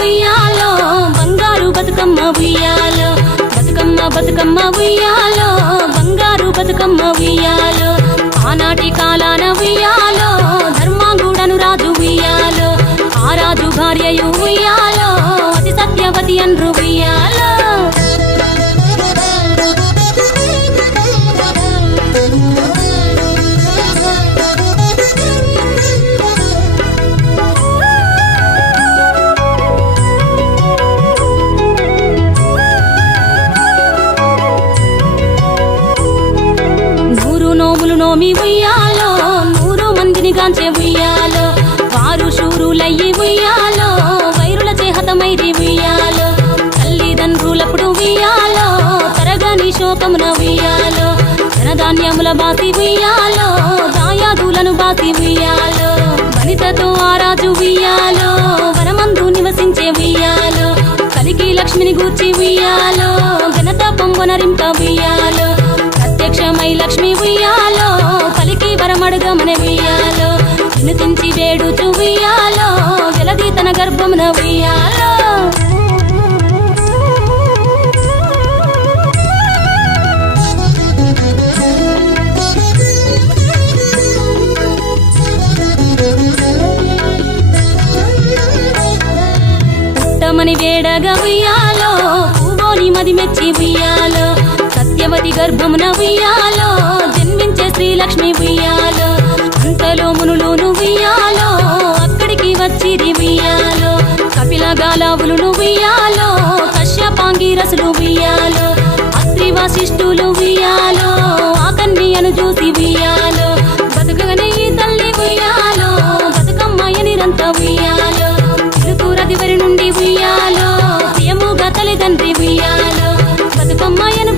ఉయ్యాలో బంగారు బతుకమ్మ ఉయ్యాలో బతుకమ్మ బతుకమ్మ ఉయ్యాలో బంగారు బతుకమ్మ ఉయ్యాలో ఆనాటి కాలాన ఉయ్యాలో ధర్మాంగుడను రాజు ఉయ్యాలో ఆ రాజు భార్యయు ఉయ్యాలో అతి సత్యవతి అన్రు ఉయ్యాలో నోమి ఉయ్యాలో 100 మందిని గాంచే ఉయ్యాలో వారు శూరులయ్యి ఉయ్యాలో వైరుల చేహతమైరి ఉయ్యాలో తల్లిదండ్రులప్పుడు ఉయ్యాలో తరగని శోకమున ఉయ్యాలో ధనధాన్యముల బాసి ఉయ్యాలో దాయాదులను బాసి ఉయ్యాలో వనితతో ఆరాజు ఉయ్యాలో వనమందు నివసించే ఉయ్యాలో కలికి లక్ష్మిని గూర్చి ఉయ్యాలో ఘనత పొంగొనరింప ఉయ్యాలో ప్రత్యక్షమై లక్ష్మి ఉయ్యాలో పలికి వరమడుగమని ఉయ్యాలో వినుతించి వేడుచు ఉయ్యాలో వెలది తన గర్భమున ఉయ్యాలో పుట్టమని వేడగా ఉయ్యాలో పూగోని మది మెచ్చి ఉయ్యాలో సత్యవతి గర్భమున ఉయ్యాలో జన్మించే శ్రీలక్ష్మి ఉయ్యాలో అంతలో మునులును ఉయ్యాలో అక్కడికి వచ్చిరి ఉయ్యాలో కపిల గాలావులును ఉయ్యాలో కశ్యపాంగిరసులు ఉయ్యాలో అత్రి వశిష్ఠులు ఉయ్యాలో ఆ కన్యను చూసి ఉయ్యాలో బతుకగనే ఈ తల్లి ఉయ్యాలో బతుకమ్మయ్య నిరంత ఉయ్యాలో ఇరుతూరది వరి నుండి ఉయ్యాలో ప్రియముగా తల్లిదండ్రి ఉయ్యాలో బతుకమ్మయ్యను